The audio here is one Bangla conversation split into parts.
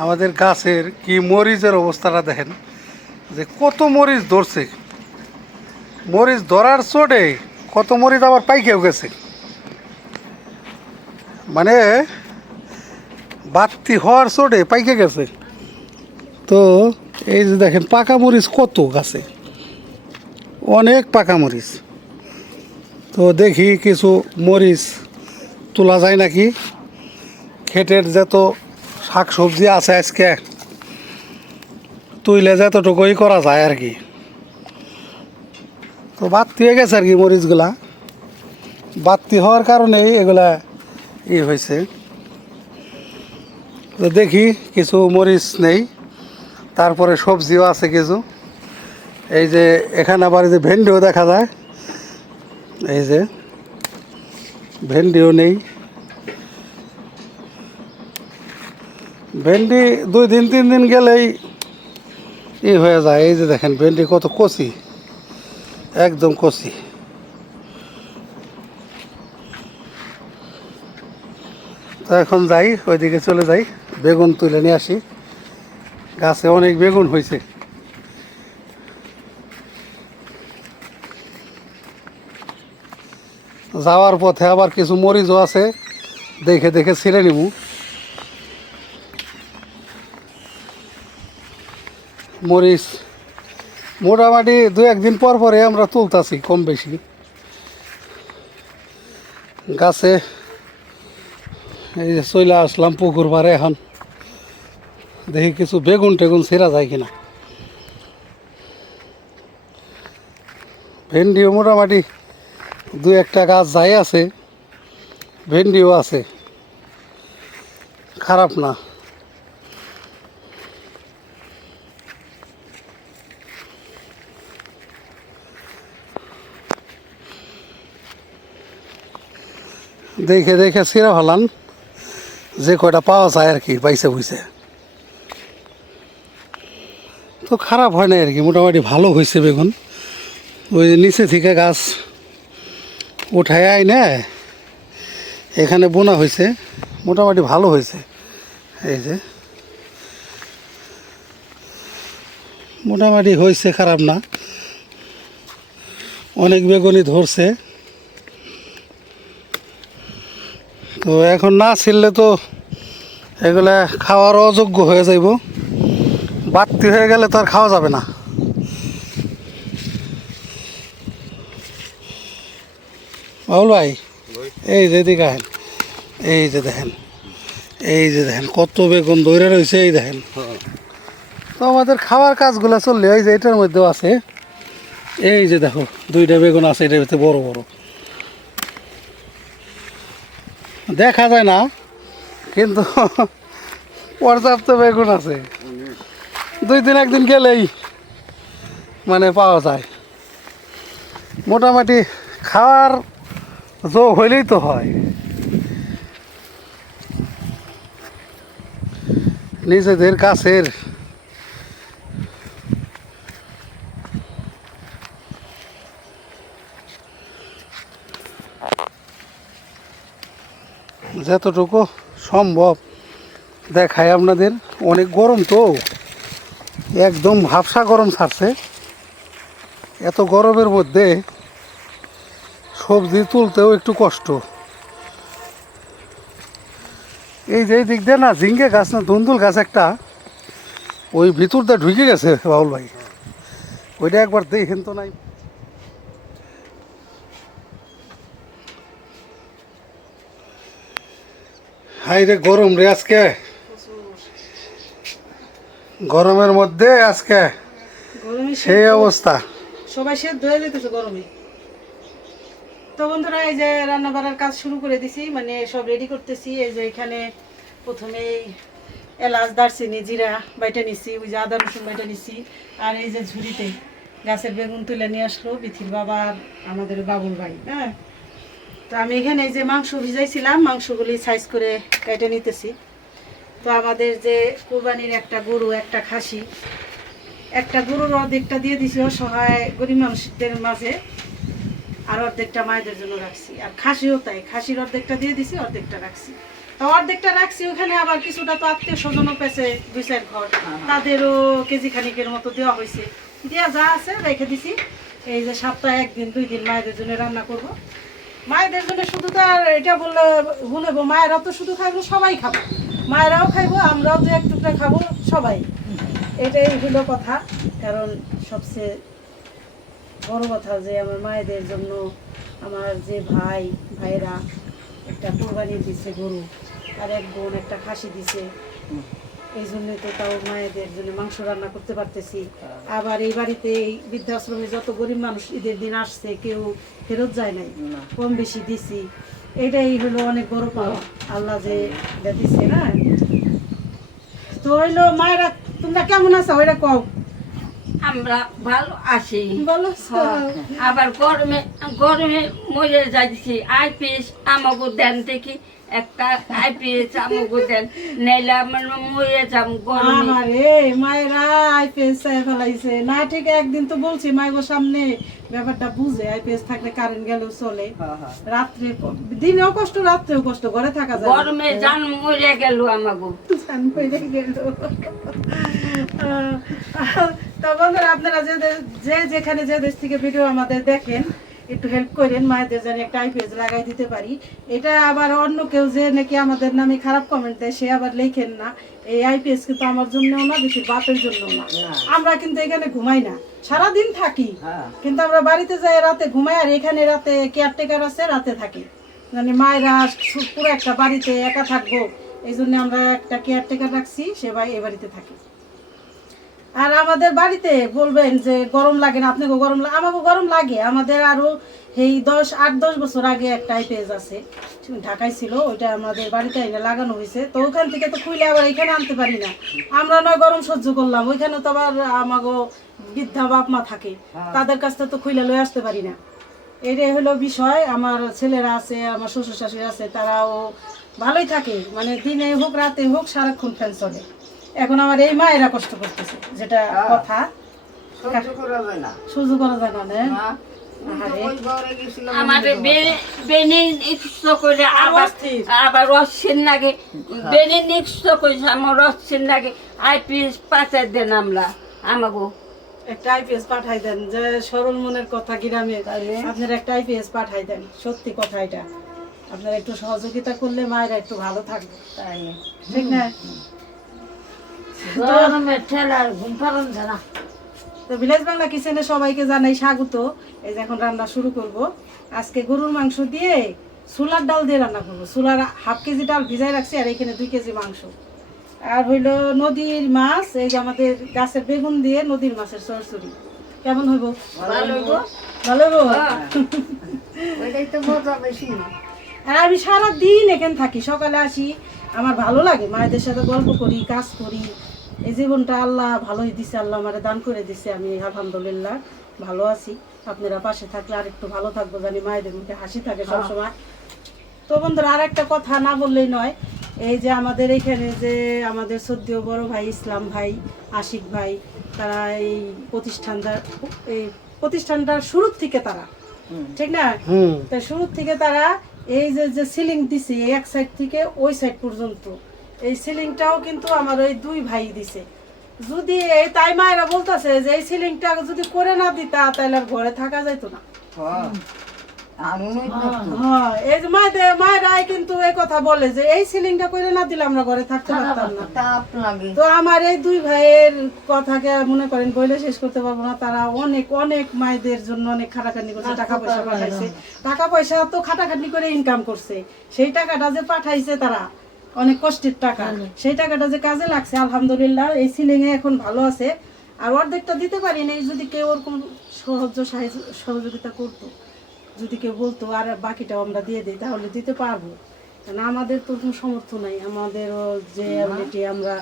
আমাদের গাছের কি মরিচের অবস্থাটা দেখেন, যে কত মরিচ ধরছে। মরিচ ধরার চোটে কত মরিচ আবার পাইকেও গেছে, মানে বাড়তি হওয়ার চোটে পাইকে গেছে। তো এই যে দেখেন পাকা মরিচ কত গাছে, অনেক পাকা মরিচ। তো দেখি কিছু মরিচ তোলা যায় নাকি। ক্ষেতের যত শাক সবজি আছে আজকে তুইলে যতটুকুই করা যায় আর কি। তো বাড়তি হয়ে গেছে আর কি মরিচগুলা, বাড়তি হওয়ার কারণেই এগুলা হয়েছে। তো দেখি কিছু মরিচ নেই, তারপরে সবজিও আছে কিছু। এই যে এখানে আবার এই যে ভেন্ডিও দেখা যায়, এই যে ভেন্ডিও নেই। ভেন্ডি 2-3 দিন গেলেই হয়ে যায়। এই যে দেখেন ভেন্ডি কত কচি, একদম কচি। তো এখন যাই, ওইদিকে চলে যাই, বেগুন তুলে নিয়ে আসি। গাছে অনেক বেগুন হয়েছে। যাওয়ার পথে আবার কিছু মরিচও আছে, দেখে দেখে ছিঁড়ে নিব। মরিচ মোটামুটি 2-1 দিন পর পরে আমরা তুলতাছি কম বেশি গাছে। এই যে চলে আসলাম পুকুর পাড়ে, এখন দেখি কিছু বেগুন টেগুন ছিঁড়া যায় কিনা। ভেন্ডিও মোটামুটি 2-1টা গাছ যাই আছে, ভেন্ডিও আছে, খারাপ না। দেখে দেখে ছিঁড়া ফেলান, যে কয়টা পাওয়া যায় আর কি, পাইছে বুঝছে। তো খারাপ হয় না আর কি, মোটামুটি ভালো হয়েছে বেগুন। ওই নিচে থেকে গাছ উঠায় আই না, এখানে বোনা হয়েছে, মোটামুটি ভালো হয়েছে। এই যে মোটামুটি হয়েছে, খারাপ না। অনেক বেগুনই ধরছে। তো এখন না ছিললে তো এগুলা খাওয়ার অযোগ্য হয়ে যাইব, বাড়তি হয়ে গেলে তো আর খাওয়া যাবে না। বাবুল ভাই, এই যে দিকে আহেন, এই যে দেখেন, এই যে দেখেন কত বেগুন ধরে রয়েছে, এই দেখেন। তো আমাদের খাওয়ার কাজগুলো চললে ওই যে এটার মধ্যেও আছে, এই যে দেখো 2টা বেগুন আছে এটার ভিতরে বড় বড়, দেখা যায় না কিন্তু পর্যাপ্ত বেগুন আছে। 2-1 দিন গেলেই মানে পাওয়া যায়। মোটামুটি খাওয়ার যোগ হইলেই তো হয়। নিজেদের কাছের যতটুকু সম্ভব দেখায় আপনাদের। অনেক গরম তো, একদম ভাবসা গরম ছাড়ছে। এত গরমের মধ্যে সবজি তুলতেও একটু কষ্ট। এই যে দিক দিয়ে না ঝিঙ্গে গাছ না ধুন্দুল গাছ একটা, ওই ভিতর দিয়ে ঢুকে গেছে বাবুল ভাই, ওইটা একবার দেখেন তো। নাই হাই রে গরম রে আজকে, গরমের মধ্যে আজকে সেই অবস্থা। সবাই সেদ্ধ হয়ে যেতেছে গরমে। তো বন্ধুরা, এই যে রান্না বাড়ার কাজ শুরু করে দিছি, মানে সব রেডি করতেছি। এই যে এখানে প্রথমে এলাচ দারচিনি জিরা বাইটা নিছি, ওই যে আদা রসুন বাইটা নিছি। আর এই যে ঝুড়িতে গাছের বেগুন তুলে নিয়ে আসলো বিথির বাবা আর আমাদের বাবুল ভাই। হ্যাঁ, তো আমি এখানে এই যে মাংস ভিজাইছিলাম, মাংসগুলি সাইজ করে কেটে নিতেছি। তো আমাদের যে কুরবানির একটা গরু, একটা খাসি, একটা গরুর অর্ধেকটা দিয়ে দিছি অসহায় গরিব মানুষদের মাঝে, আর অর্ধেকটা মায়েদের জন্য রাখছি। আর খাসিও তাই, খাসির অর্ধেকটা দিয়ে দিছি, অর্ধেকটা রাখছি। তো অর্ধেকটা রাখছি ওখানে, আবার কিছুটা তো আত্মীয় স্বজনও পেয়েছে 2-4 ঘর, তাদেরও কেজি খানিকের মতো দেওয়া হয়েছে, দেওয়া যা আছে রেখে দিছি। এই যে সপ্তাহে 1-2 দিন মায়েদের জন্য রান্না করব। মায়েদের জন্য শুধু তো আর এটা বললে ভুলবো, মায়েরা তো শুধু খাইবো, সবাই খাবো, মায়েরাও খাইবো, আমরাও যে এক টুকরা খাবো, সবাই। এটাই হলো কথা। কারণ সবচেয়ে বড় কথা যে আমার মায়েদের জন্য আমার যে ভাইয়েরা একটা কোরবানি দিছে গরু, আর এক বোন একটা খাসি দিছে, এই জন্যই তো তাও মায়েদের জন্য মাংস রান্না করতে পারতেছি। আবার এই বাড়িতে এই বৃদ্ধাশ্রমে যত গরিব মানুষ ঈদের দিন আসছে, কেউ ফেরত যায় নাই, কম বেশি দিছি। এটাই হলো অনেক বড় পাওয়া, আল্লাহ যে দিছে না। তো হইলো মায়েরা, তোমরা কেমন আছো ওইটা কও। আমরা ভালো আছি। বলো। আবার গরমে গরমে মরে যাচ্ছি। আইপিএস আমাকে দেন দেখি, একটা আইপিএস আমাকে দেন, নাইলে আমার মরে যাম গরমে। আরে মায়েরা আইপিএস ফেলাইছে না, ঠিক একদিন তো বলছি মায়ের সামনে ব্যাপারটা বুঝে, আইপিএস থাকলে কারেন্ট গেলেও চলে, রাত্রে দিনেও কষ্ট রাত্রেও কষ্ট, ঘরে থাকা যায় গরমে জান মরে গেল আমাকে। তো বন্ধুরা, আপনারা যে যেখানে যে দেশ থেকে ভিডিও আমাদের দেখেন, একটু হেল্প করেন মায়েদের যেন একটা আইপিএস লাগাই দিতে পারি। এটা আবার অন্য কেউ যে নাকি আমাদের নামে খারাপ কমেন্ট দেয়, সে আবার লেখেন না। এই আইপিএস কিন্তু আমার জন্যও না, বেশি বাপের জন্য না। আমরা কিন্তু এখানে ঘুমাই না, সারাদিন থাকি, কিন্তু আমরা বাড়িতে যাই রাতে ঘুমাই, আর এখানে রাতে কেয়ারটেকার আছে, রাতে থাকি। মানে মায়েরা পুরো একটা বাড়িতে একা থাকবো, এই জন্য আমরা একটা কেয়ারটেকার রাখছি, সে এই বাড়িতে থাকি। আর আমাদের বাড়িতে বলবেন যে গরম লাগে না, আপনাকে গরম লাগে, আমাকে গরম লাগে। আমাদের আরো এই 8-10 বছর আগে একটা আইপিএস আছে, ঢাকায় ছিল, ওইটা আমাদের বাড়িতে এনে লাগানো হয়েছে। তো ওখান থেকে তো খুলে আবার এখানে আনতে পারি না, আমরা নয় গরম সহ্য করলাম, ওইখানে তো আবার আমাকে বৃদ্ধা বাপ মা থাকে, তাদের কাছ থেকে তো খুলে লয়ে আসতে পারি না। এটাই হলো বিষয়। আমার ছেলেরা আছে, আমার শ্বশুর শাশুড়ি আছে, তারাও ভালোই থাকে, মানে দিনে হোক রাতে হোক সারাক্ষণ ফ্যান চলে। এখন আমার এই মায়েরা কষ্ট করতেছে, যেটা কথা সহ্য করা যায় না, না। আমাদের বেনে নিঃস্ব করে আবার অশ্বিন লাগে, বেনে নিঃস্ব করে আমার অশ্বিন লাগে। আইপিএস পাচার দেন আমরা আমাকে একটা আইপিএস পাঠাই দেন, যে সরল মনের কথা গ্রামে, আপনারা একটা আইপিএস পাঠাই দেন। সত্যি কথা, এটা আপনারা একটু সহযোগিতা করলে মায়েরা একটু ভালো থাকবে, ঠিক না? তো ভিলেজ বাংলা কিচেনে সবাইকে জানাই স্বাগত। এই যে এখন রান্না শুরু করব। আজকে গরুর মাংস দিয়ে ছোলার ডাল দিয়ে রান্না করবো। ছোলার 1/2 কেজি ডাল ভিজাই রাখছি, আর এখানে 2 কেজি মাংস, আর হইলো নদীর মাছ, এই যে আমাদের গাছের বেগুন দিয়ে নদীর মাছের চচ্চড়ি। কেমন হইব? ভালো হইব। আর আমি সারাদিন এখানে থাকি, সকালে আসি, আমার ভালো লাগে, মায়েদের সাথে গল্প করি, কাজ করি। এই জীবনটা আল্লাহ ভালোই দিছে, আল্লাহ আমারে দান করে দিছে, আমি আলহামদুলিল্লাহ ভালো আছি। আপনারা পাশে থাকলে আর একটু ভালো থাকবো, জানি মায়েদের মুখে হাসি থাকে সবসময়। তো বন্ধুরা, আর একটা কথা না বললেই নয়, এই যে আমাদের এখানে যে আমাদের সদ্য বড় ভাই ইসলাম ভাই, আশিক ভাই, তারা এই প্রতিষ্ঠানটার শুরুর থেকে তারা, ঠিক না, তো শুরুর থেকে তারা এই যে সিলিং দিছে, এক সাইড থেকে ওই সাইড পর্যন্ত, এই সিলিংটাও কিন্তু আমার ওই 2 ভাই দিছে। যদি এই তাই মায়েরা বলতেছে যে এই সিলিংটা যদি করে না দিতা, তাহলে আর ঘরে থাকা যাইতো না। এই যে মায়েরা কিন্তু এই কথা বলে যে এই সিলিংটা করে না দিলে আমরা ঘরে থাকতে পারতাম না। তো আমার এই 2 ভাইয়ের কথাকে মনে করেন বলে শেষ করতে পারবো না। তারা অনেক অনেক মায়েদের জন্য অনেক খাটাখাটনি করছে, টাকা পয়সা পাঠাইছে, টাকা পয়সা তো খাটাখাটনি করে ইনকাম করছে, সেই টাকাটা যে পাঠাইছে তারা অনেক কষ্টের টাকা, সেই টাকাটা যে কাজে লাগছে আলহামদুলিল্লাহ। এই সিলিং এ এখন ভালো আছে। আর অর্ধেকটা দিতে পারি না, যদি কেউ ওরকম সহযোগিতা করতো, যদি কেউ বলতো, আর বাকিটাও আমরা দিয়ে দিই, তাহলে দিতে পারবো। কারণ আমাদের তো কোনো সমর্থ নাই, আমাদেরও যে অ্যাবিলিটি আমরা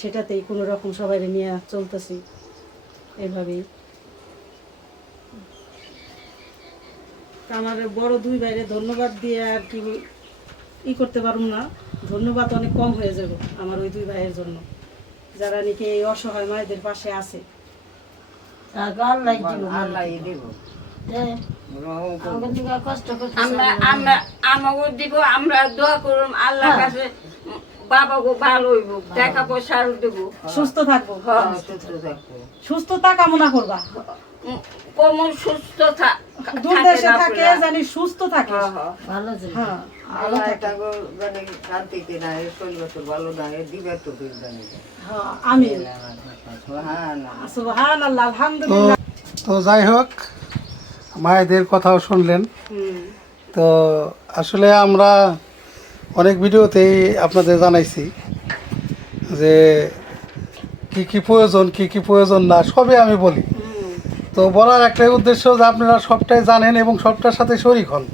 সেটাতেই কোনো রকম সবাই নিয়ে চলতেছি এভাবেই। আমার বড় 2 ভাইরে ধন্যবাদ দিয়ে আর কি করতে পারব না, ধন্যবাদ অনেক কম হয়ে যাবে আমার ওই 2 ভাইয়ের জন্য, যারা নাকি এই অসহায় মায়েদের পাশে আছে। আমাদের দিকে কষ্ট করতে আমরা আমরা আমাকে দিব, আমরা দোয়া করুম আল্লাহর কাছে বাবা গো ভালো হইব, টাকা পয়সা আরো দেবো। সুস্থ থাকবো, হ্যাঁ, সুস্থতা কামনা করবা, কোমর সুস্থ দূর দেশে থাকে জানি সুস্থ থাকে। ভালো ছিল। হ্যাঁ ভালো থাকে। হ্যাঁ, আমিন। সুবহানাল্লাহ, তো আলহামদুলিল্লাহ। তো যাই হোক, মায়েদের কথাও শুনলেন। হুম, তো আসলে আমরা অনেক ভিডিওতেই আপনাদের জানাইছি যে কি কি প্রয়োজন না সবই আমি বলি। তো বলার একটাই উদ্দেশ্য যে আপনারা সবটাই জানেন এবং সবটার সাথে শরিক হন।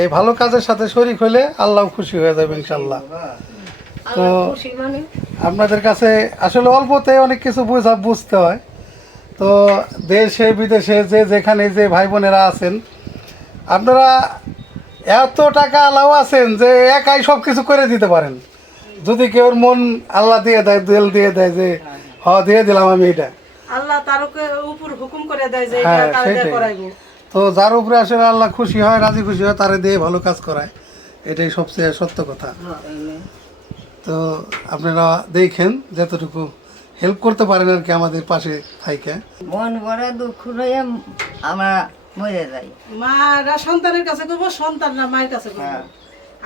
এই ভালো কাজের সাথে শরিক হলে আল্লাহ খুশি হয়ে যাবে ইনশাল্লাহ। তো আপনাদের কাছে আসলে অল্পতে অনেক কিছু বুঝতে হয়। তো দেশে বিদেশে যে যেখানে যে ভাই বোনেরা আছেন, আপনারা এত টাকা আলাও আছেন যে একাই সব কিছু করে দিতে পারেন। যদি কেউ মন আল্লাহ দিয়ে দেয়, দিল দিয়ে দেয় যে দিয়ে দিলাম আমি এটা, আল্লাহ তার উপর হুকুম করে দেয় যে হ্যাঁ, এটা তার দিয়ে সেটাই। করাইবো। তো যার উপরে আসলে আল্লাহ খুশি হয়, রাজি খুশি হয়, তারে দিয়ে ভালো কাজ করায়, এটাই সবচেয়ে সত্য কথা। তো আপনারা দেখেন যতটুকু হেল্প করতে পারেন আর কি আমাদের পাশে থাইকে। মন বড় দুঃখ রয়ে আমরা মরে যাই। মারা সন্তানের কাছে করবো, সন্তানরা মায়ের কাছে করবো।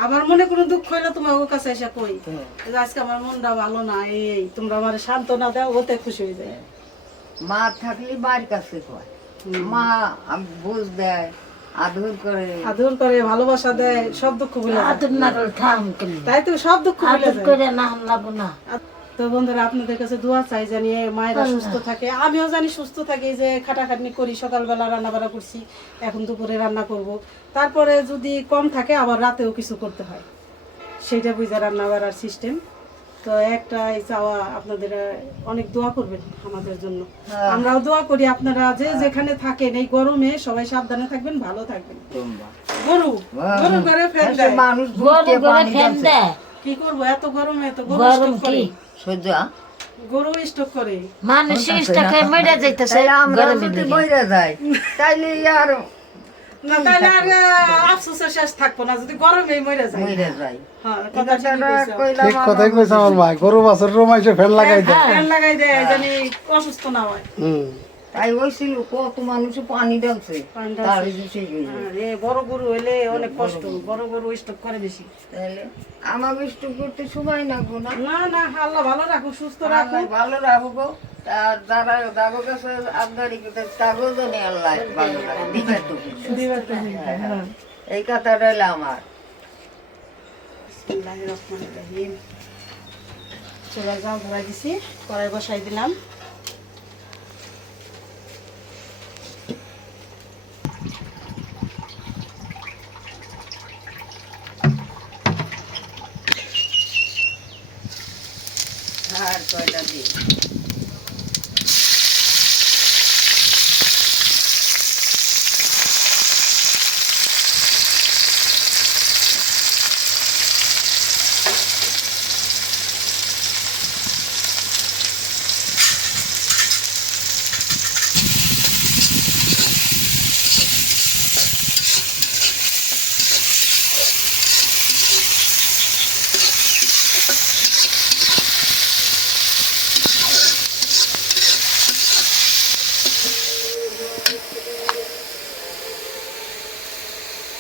আমার মনে কোনো দুঃখ হইলে তোমার ওর কাছে এসে কই যে আজকে আমার মনটা ভালো না, এই তোমরা আমার সান্ত্বনা দাও, ওতে খুশি হয়ে যায়। মা থাকলে মায়ের কাছে কয়, মা বুঝ দেয়, আদর করে, ভালোবাসা দেয়, সব দুঃখ ভুলে যায়। আদর না করে থাম কেন? তাই তো সব দুঃখ ভুলে আদর যায়। করে না লাগবো না। তো বন্ধুরা, আপনাদের কাছে দোয়া চাই জানি মায়েরা সুস্থ থাকে, আমিও জানি সুস্থ থাকি। যে খাটাখাটনি করি, সকালবেলা রান্না বান্না করছি, এখন দুপুরে রান্না করব, তারপরে যদি কম থাকে আবার রাতেও কিছু করতে হয়, সেইটা বুঝে রান্না বাড়ার সিস্টেম। তো একটাই চাওয়া, আপনাদের অনেক দোয়া করবেন আমাদের জন্য, আমরাও দোয়া করি। আপনারা যে যেখানে থাকেন এই গরমে সবাই সাবধানে থাকবেন, ভালো থাকবেন। গরু গরু ঘরে ফেল দেয়, মানুষ গরু ঘরে ফেন দেয়। কি করবো এত গরমে? তো গরু গরম স্টক করে, কি? সহ্য গরু স্টক করে। মানুষ ইস্টাকে মরে যাইতেছে তাই আমরা গরমের যদি দিকে। মরে যাই তাইলে আর না তাহলে আর আফসোসের শেষ থাকবো না যদি গরমে মরে যায়। মরে যাই। হ্যাঁ, কথা ঠিকই কইছো। কইলাম ঠিক কথাই কইছে আমার মা, গরু বাছুর রোমাইছে ফ্যান লাগাই দেয়। ফ্যান লাগাই দেয় জানি অসুস্থ না হয়। তাই হয়েছিল, কত মানুষ পানি ডালছে, পানি ডালছে। তার সেই হয়েছে। এ বড় গরু হইলে অনেক কষ্ট, বড় গরু স্টক করে বেশি। তাহলে আমাকে ইষ্ট করতে সময় লাগবো না। না না, আল্লাহ ভালো রাখুক, সুস্থ রাখুক। আল্লাহ ভালো রাখবো। আর যারা দাগো কাছে আমদানি করতে তাগো জানে আল্লাহ ভালো রাখে, দিবে তো কিছু। দিবার তো নেই। হ্যাঁ। এই কথাটা হলো আমার। বিসমিল্লাহির রহমানির রহিম। চুলায় জাল ধরাই দিছি, কড়াই বসাই দিলাম। আর কয়টা দিন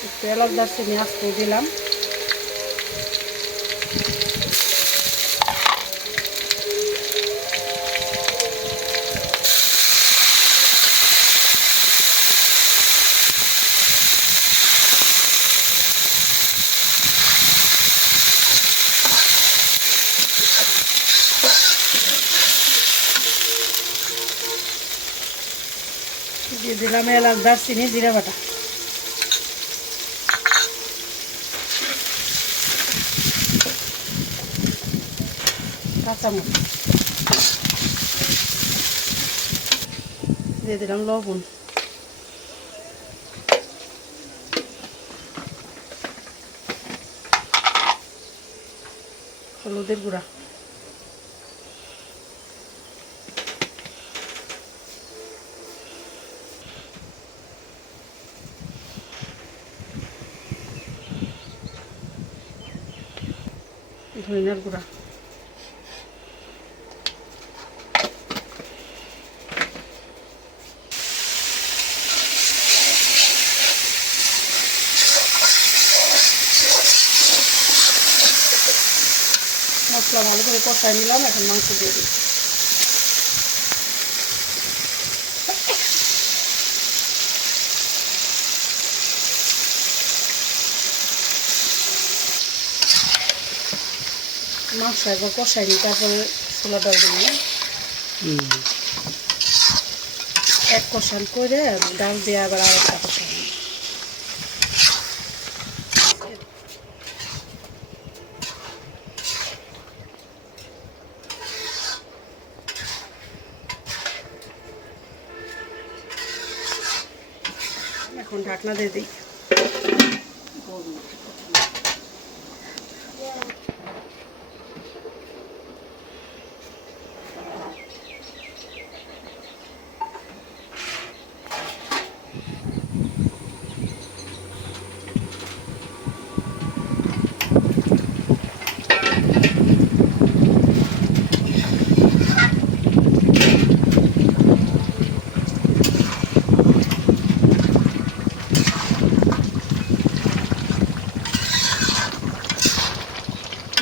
একটু এলাচ দারচিনি আস্তে দিলাম। দিয়ে দিলাম এলাচ দারচিনি জিরা বাটা। কাঁচামরিচ দিয়ে দিলাম, লবণ, হলুদের গুঁড়া, ধনিয়ার গুঁড়া, মশলা ভালো করে কষাই নিলাম, এখন মাংস দিয়ে দিই। মাংস একবার কষাই নিই, তারপরে ছোলা ডাল দিই। এক কষান করে ডাল দিয়ে আবার আরেকটা কষান। এখন ঢাকনা দিয়ে দিই।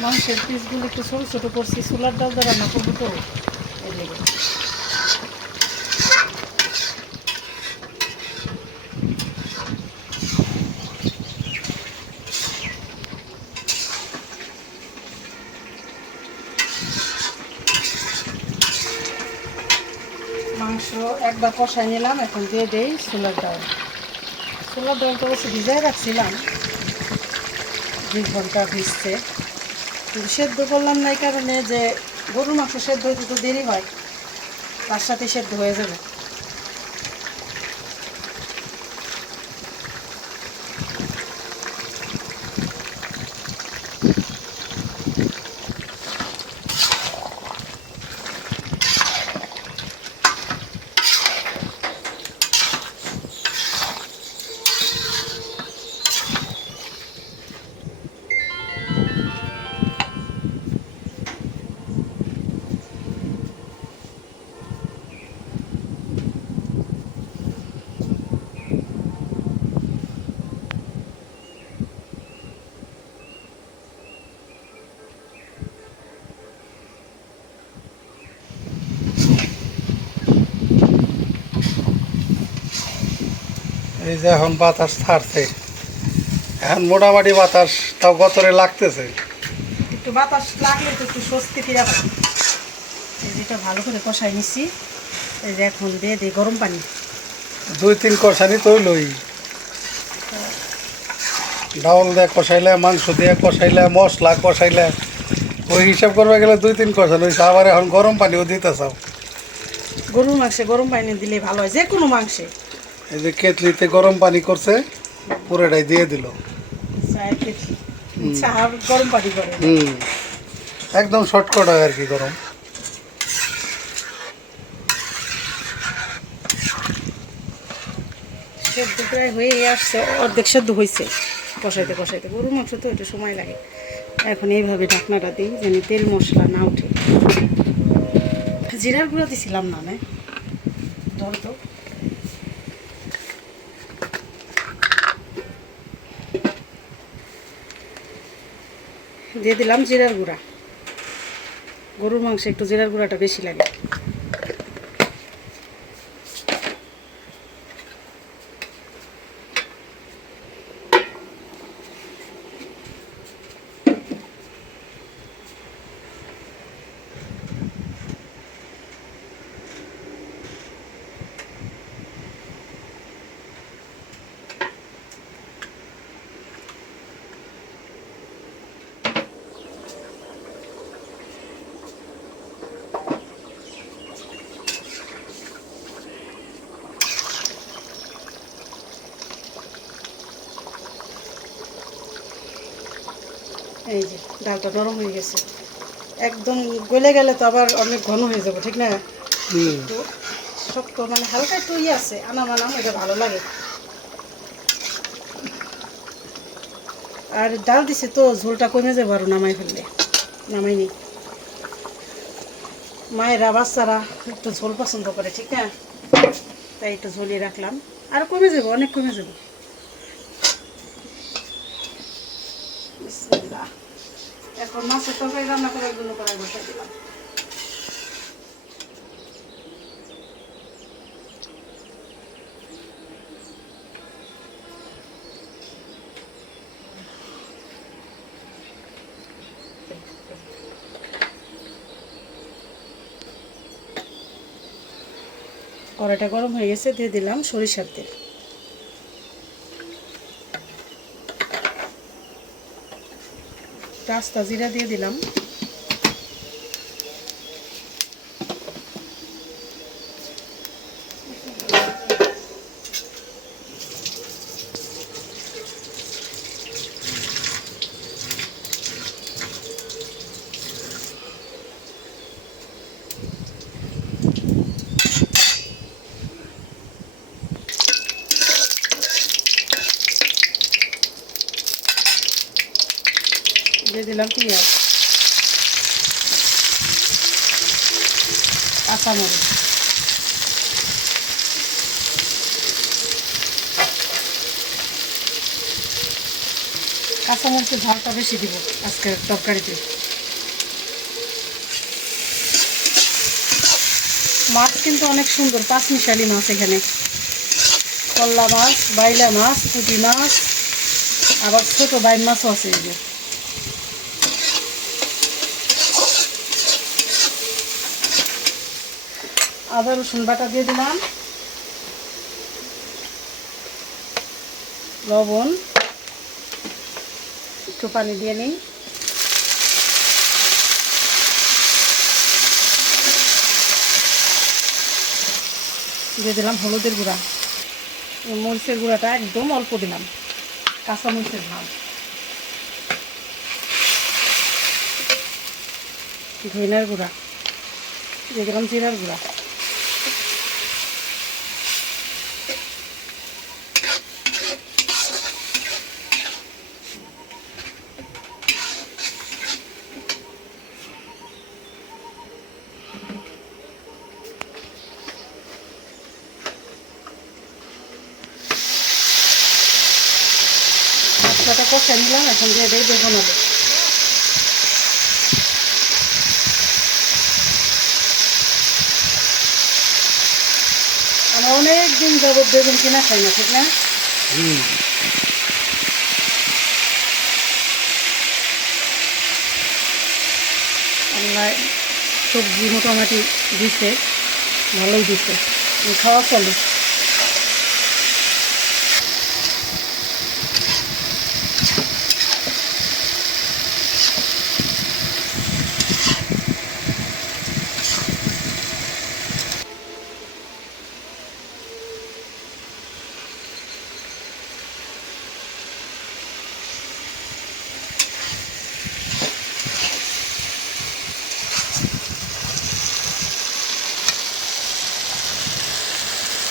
মাংসের পিসগুলো একটু ছোটো ছোটো করছি, ছোলার ডাল দিয়ে রান্না করবো তো এই লেগে। মাংস একবার কষাই নিলাম, এখন দিয়ে দেই ছোলার ডাল। ছোলার ডালটা অবশ্য ভিজাই রাখছিলাম, 2 ঘন্টা ভিজছে, কিন্তু সেদ্ধ করলাম না এই কারণে যে গরুর মাংস সেদ্ধ হইতে তো দেরি হয়, তার সাথে সেদ্ধ হয়ে যাবে। এই যে এখন বাতাস ছাড়ছে, এখন মোটামুটি বাতাস তাও গতরে লাগতেছে। একটু বাতাস লাগলে তো একটু স্বস্তি ফিরে পাবে। এই যেটা ভালো করে কষাই নিচ্ছি, এই যে এখন দিয়ে দিই গরম পানি। 2-3 কষানি তৈলই, ডাউল দিয়ে কষাইলে, মাংস দিয়ে কষাইলে, মশলা কষাইলে, ওই হিসাব করবে গেলে 2-3 কষান হয়েছে। আবার এখন গরম পানিও দিতে চাও। গরুর মাংসে গরম পানি দিলে ভালো হয়, যে কোনো মাংসে। এই যে কেটলিতে গরম পানি করছে, পুরোটাই দিয়ে দিল। চায়ের কেটলি, চা গরম পানি করে। একদম শর্টকাট হয় আর কি গরম। সেদ্ধ প্রায় হয়ে আসছে, অর্ধেক সেদ্ধ হয়েছে কষাইতে কষাইতে। গরুর মাংস তো একটু সময় লাগে। এখন এইভাবে ঢাকনাটা দিই যেন তেল মশলা না ওঠে। জিরার গুঁড়া দিছিলাম না, জল তো দিয়ে দিলাম জিরার গুঁড়া। গরুর মাংসে একটু জিরার গুঁড়াটা বেশি লাগে। এই যে ডালটা নরম হয়ে গেছে, একদম গলে গেলে তো আবার অনেক ঘন হয়ে যাবে, ঠিক না? তো শক্ত মানে হালকা একটু ইয়ে আছে, আনাম এটা ভালো লাগে। আর ডাল দিছে তো ঝোলটা কমে যাবে আরো নামাই ফেললে। নামাইনি। মায়েরা বাচ্চারা একটু ঝোল পছন্দ করে, ঠিক না? তাই একটু ঝোলিয়ে রাখলাম। আর কমে যাবো, অনেক কমে যাবো। বিসমিল্লাহ। এখন মাছের তরকারি রান্না করার জন্য কড়াই বসাই দিলাম। কড়াইটা গরম হয়ে গেছে, দিয়ে দিলাম সরিষার তেল। আস্তা জিরা দিয়ে দিলাম। দিয়ে দিলাম পেঁয়াজ, কাঁচামরিচ, কাঁচামরিচের ঝালটা বেশি দিব আজকের তরকারিতে। মাছ কিন্তু অনেক সুন্দর, পাঁচমিশালি মাছ এখানে। কল্লা মাছ, বাইলা মাছ, পুঁটি মাছ, আবার ছোট বাইন মাছও আছে। এই যে আদা রসুন বাটা দিয়ে দিলাম, লবণ, একটু পানি দিয়ে নিই। দিয়ে দিলাম হলুদের গুঁড়া, মরিচের গুঁড়াটা একদম অল্প দিলাম, কাঁচা মরিচের ঝাল। ধনিয়ার গুঁড়া দিয়ে দিলাম, জিরার গুঁড়া। মশলাটা কষে নিলাম, এখন দিয়ে দেই বেগুন আলু। আমরা অনেক দিন যাবত বেগুন কিনা খাই না, ঠিক না? আল্লাহ সবজি মোটামুটি দিছে, ভালোই দিছে, খাওয়া চলে।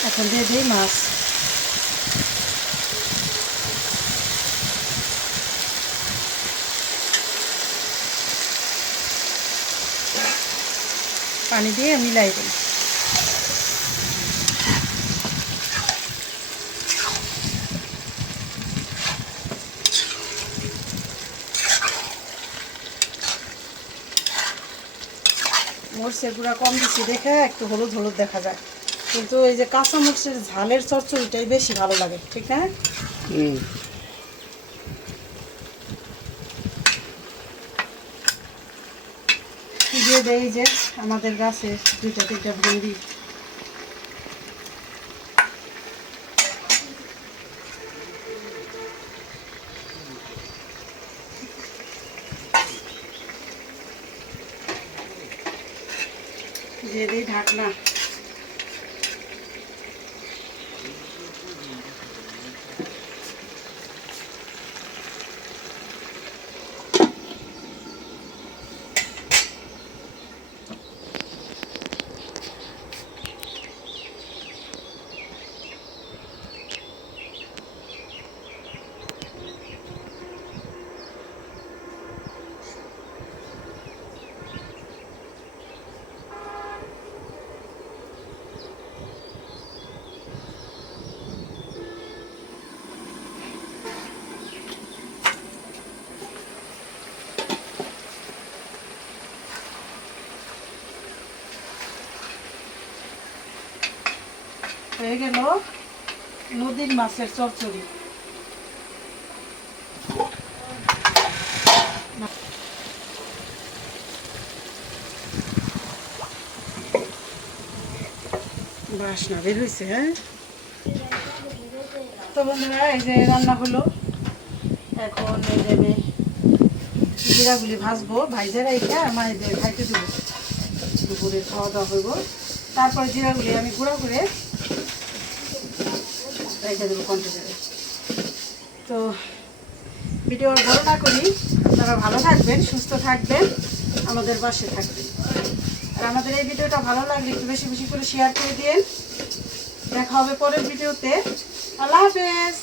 এখন দিয়ে দিই মাছ। পানি দিয়ে মিলাই দিই। মরিচের গুঁড়া কম দিচ্ছি দেখে একটু হলুদ হলুদ দেখা যায়, কিন্তু এই যে কাঁচা মরিচের ঝালের চচ্চড়িটাই বেশি ভালো লাগে, ঠিক না? দিয়ে দেই যে আমাদের গাছে 2-3টা ভেন্ডি। দিয়ে দিই ঢাকনা। হয়ে গেল নদীর মাছের চচ্চড়ি। বাসনা বের হয়েছে। হ্যাঁ, তো বন্ধুরা এই যে রান্না হলো, এখন এই যাবে জিরাগুলি ভাজবো, ভাইজে রেখে মায়েদের খাইতে দেবো, দুপুরে খাওয়া দাওয়া হইব। তারপরে জিরাগুলি আমি গুঁড়া করে রেখে দেবো কন্টেনারে। তো ভিডিও বড় না করি, আপনারা ভালো থাকবেন, সুস্থ থাকবেন, আমাদের পাশে থাকবেন। আর আমাদের এই ভিডিওটা ভালো লাগলে একটু বেশি বেশি করে শেয়ার করে দিন। দেখা হবে পরের ভিডিওতে। আল্লাহ হাফেজ।